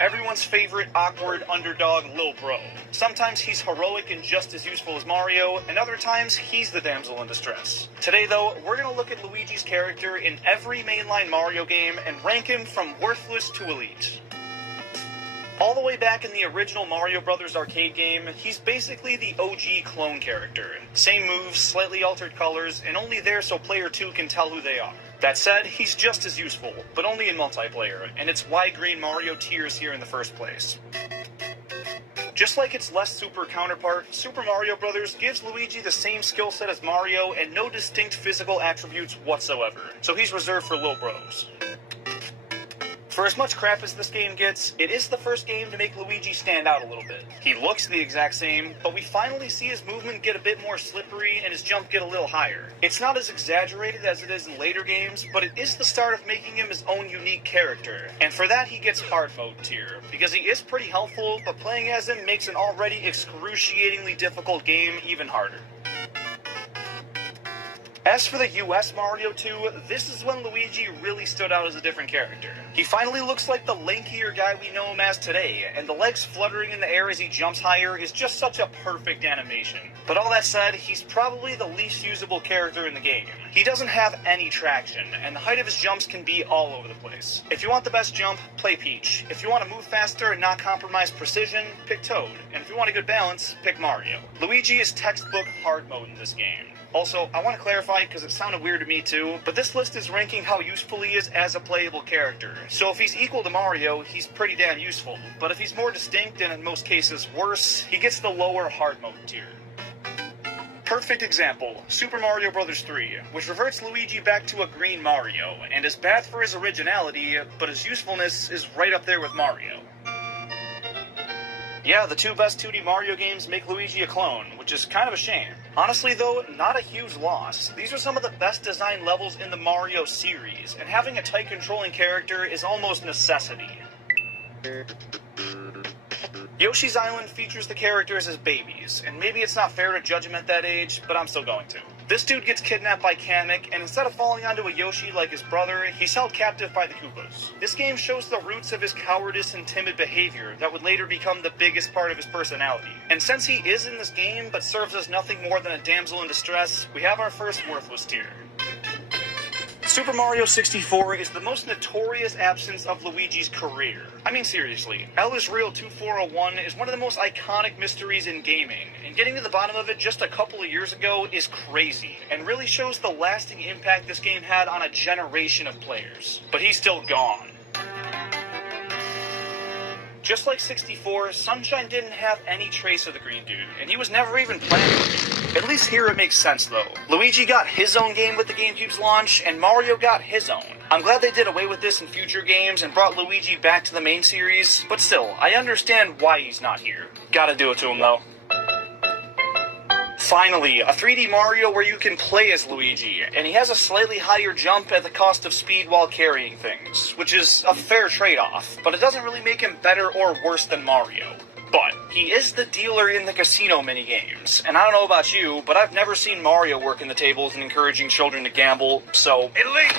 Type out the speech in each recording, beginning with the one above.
everyone's favorite awkward underdog lil bro. Sometimes he's heroic and just as useful as Mario, and other times he's the damsel in distress. Today though, we're gonna look at Luigi's character in every mainline Mario game and rank him from worthless to elite. All the way back in the original Mario Bros. Arcade game, he's basically the OG clone character. Same moves, slightly altered colors, and only there so player 2 can tell who they are. That said, he's just as useful, but only in multiplayer, and it's why Green Mario tiers here in the first place. Just like its less super counterpart, Super Mario Bros. Gives Luigi the same skill set as Mario and no distinct physical attributes whatsoever, so he's reserved for lil bros. For as much crap as this game gets, it is the first game to make Luigi stand out a little bit. He looks the exact same, but we finally see his movement get a bit more slippery and his jump get a little higher. It's not as exaggerated as it is in later games, but it is the start of making him his own unique character. And for that he gets hard mode tier, because he is pretty helpful, but playing as him makes an already excruciatingly difficult game even harder. As for the US Mario 2, this is when Luigi really stood out as a different character. He finally looks like the lankier guy we know him as today, and the legs fluttering in the air as he jumps higher is just such a perfect animation. But all that said, he's probably the least usable character in the game. He doesn't have any traction, and the height of his jumps can be all over the place. If you want the best jump, play Peach. If you want to move faster and not compromise precision, pick Toad. And if you want a good balance, pick Mario. Luigi is textbook hard mode in this game. Also, I want to clarify, because it sounded weird to me too, but this list is ranking how useful he is as a playable character. So if he's equal to Mario, he's pretty damn useful. But if he's more distinct, and in most cases worse, he gets the lower hard mode tier. Perfect example, Super Mario Bros. 3, which reverts Luigi back to a green Mario, and is bad for his originality, but his usefulness is right up there with Mario. Yeah, the two best 2D Mario games make Luigi a clone, which is kind of a shame. Honestly though, not a huge loss. These are some of the best designed levels in the Mario series, and having a tight controlling character is almost necessity. Yoshi's Island features the characters as babies, and maybe it's not fair to judge him at that age, but I'm still going to. This dude gets kidnapped by Kamek, and instead of falling onto a Yoshi like his brother, he's held captive by the Koopas. This game shows the roots of his cowardice and timid behavior that would later become the biggest part of his personality. And since he is in this game, but serves as nothing more than a damsel in distress, we have our first worthless tier. Super Mario 64 is the most notorious absence of Luigi's career. I mean seriously, L is Real 2401 is one of the most iconic mysteries in gaming, and getting to the bottom of it just a couple of years ago is crazy, and really shows the lasting impact this game had on a generation of players. But he's still gone. Just like 64, Sunshine didn't have any trace of the green dude, and he was never even planned. At least here it makes sense though. Luigi got his own game with the GameCube's launch, and Mario got his own. I'm glad they did away with this in future games and brought Luigi back to the main series, but still, I understand why he's not here. Gotta do it to him though. Finally, a 3D Mario where you can play as Luigi, and he has a slightly higher jump at the cost of speed while carrying things, which is a fair trade-off, but it doesn't really make him better or worse than Mario. But he is the dealer in the casino minigames, and I don't know about you, but I've never seen Mario working the tables and encouraging children to gamble, so elite!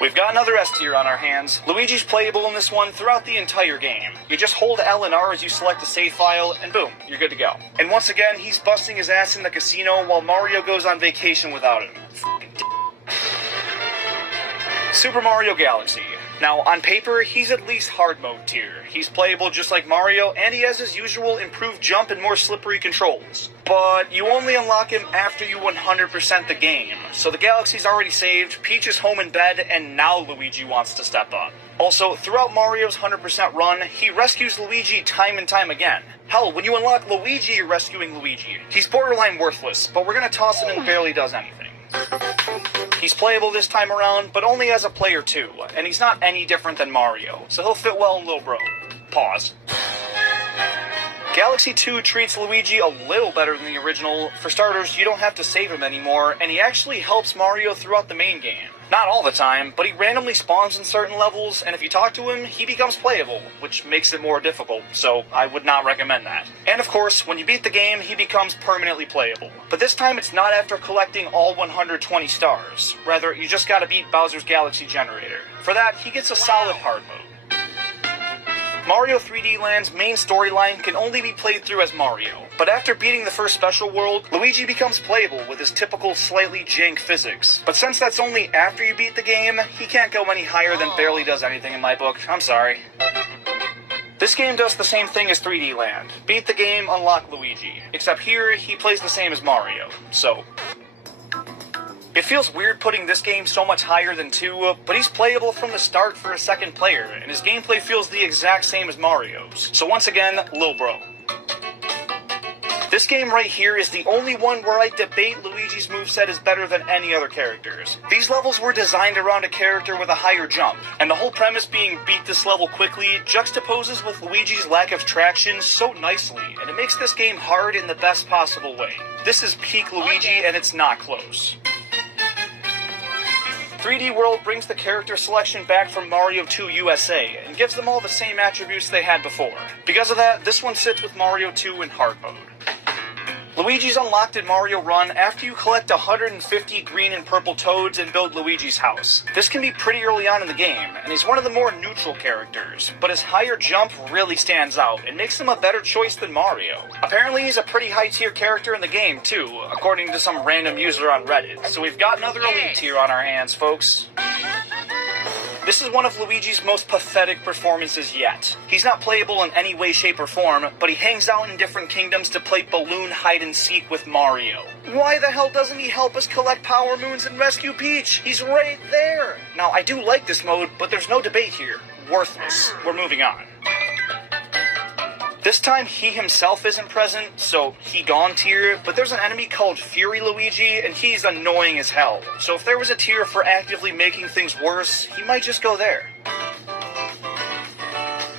We've got another S tier on our hands. Luigi's playable in this one throughout the entire game. You just hold L and R as you select a save file, and boom, you're good to go. And once again, he's busting his ass in the casino while Mario goes on vacation without him. Super Mario Galaxy. Now, on paper, he's at least hard mode tier. He's playable just like Mario, and he has his usual improved jump and more slippery controls. But you only unlock him after you 100% the game. So the Galaxy's already saved, Peach is home in bed, and now Luigi wants to step up. Also, throughout Mario's 100% run, he rescues Luigi time and time again. Hell, when you unlock Luigi, you're rescuing Luigi. He's borderline worthless, but we're gonna toss him and barely does anything. He's playable this time around, but only as a player too, and he's not any different than Mario, so he'll fit well in Lil Bro. Pause. Galaxy 2 treats Luigi a little better than the original. For starters, you don't have to save him anymore, and he actually helps Mario throughout the main game. Not all the time, but he randomly spawns in certain levels, and if you talk to him, he becomes playable, which makes it more difficult, so I would not recommend that. And of course, when you beat the game, he becomes permanently playable. But this time it's not after collecting all 120 stars. Rather, you just gotta beat Bowser's Galaxy generator. For that, he gets a solid hard mode. Mario 3D Land's main storyline can only be played through as Mario, but after beating the first special world, Luigi becomes playable with his typical slightly jank physics. But since that's only after you beat the game, he can't go any higher than barely does anything in my book. I'm sorry. This game does the same thing as 3D Land. Beat the game, unlock Luigi. Except here, he plays the same as Mario. So, it feels weird putting this game so much higher than 2, but he's playable from the start for a second player, and his gameplay feels the exact same as Mario's. So once again, Lil Bro. This game right here is the only one where I debate Luigi's moveset is better than any other character's. These levels were designed around a character with a higher jump, and the whole premise being beat this level quickly juxtaposes with Luigi's lack of traction so nicely, and it makes this game hard in the best possible way. This is peak Luigi, and it's not close. 3D World brings the character selection back from Mario 2 USA, and gives them all the same attributes they had before. Because of that, this one sits with Mario 2 in hard mode. Luigi's unlocked in Mario Run after you collect 150 green and purple toads and build Luigi's house. This can be pretty early on in the game, and he's one of the more neutral characters, but his higher jump really stands out and makes him a better choice than Mario. Apparently he's a pretty high tier character in the game too, according to some random user on Reddit, so we've got another elite tier on our hands, folks. This is one of Luigi's most pathetic performances yet. He's not playable in any way, shape, or form, but he hangs out in different kingdoms to play balloon hide-and-seek with Mario. Why the hell doesn't he help us collect Power Moons and rescue Peach? He's right there! Now, I do like this mode, but there's no debate here. Worthless. We're moving on. This time, he himself isn't present, so he gone tier, but there's an enemy called Fury Luigi, and he's annoying as hell. So if there was a tier for actively making things worse, he might just go there.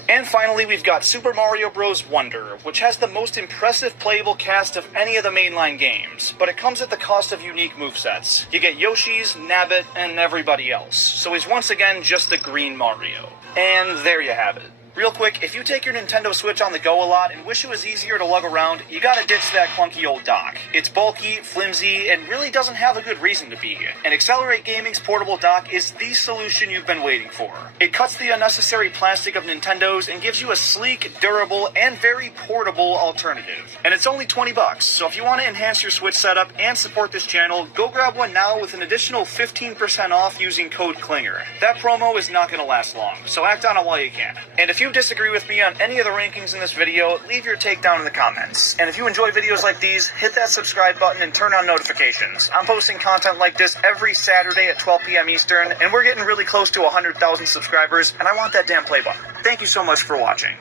And finally, we've got Super Mario Bros. Wonder, which has the most impressive playable cast of any of the mainline games, but it comes at the cost of unique movesets. You get Yoshi's, Nabbit, and everybody else, so he's once again just a green Mario. And there you have it. Real quick, if you take your Nintendo Switch on the go a lot and wish it was easier to lug around, you gotta ditch that clunky old dock. It's bulky, flimsy, and really doesn't have a good reason to be. And Accelerate Gaming's portable dock is the solution you've been waiting for. It cuts the unnecessary plastic of Nintendo's and gives you a sleek, durable, and very portable alternative. And it's only $20, so if you want to enhance your Switch setup and support this channel, go grab one now with an additional 15% off using code CLINGER. That promo is not gonna last long, so act on it while you can. And if you disagree with me on any of the rankings in this video, leave your take down in the comments. And if you enjoy videos like these, hit that subscribe button and turn on notifications. I'm posting content like this every Saturday at 12 p.m. Eastern, and we're getting really close to 100,000 subscribers, and I want that damn play button. Thank you so much for watching.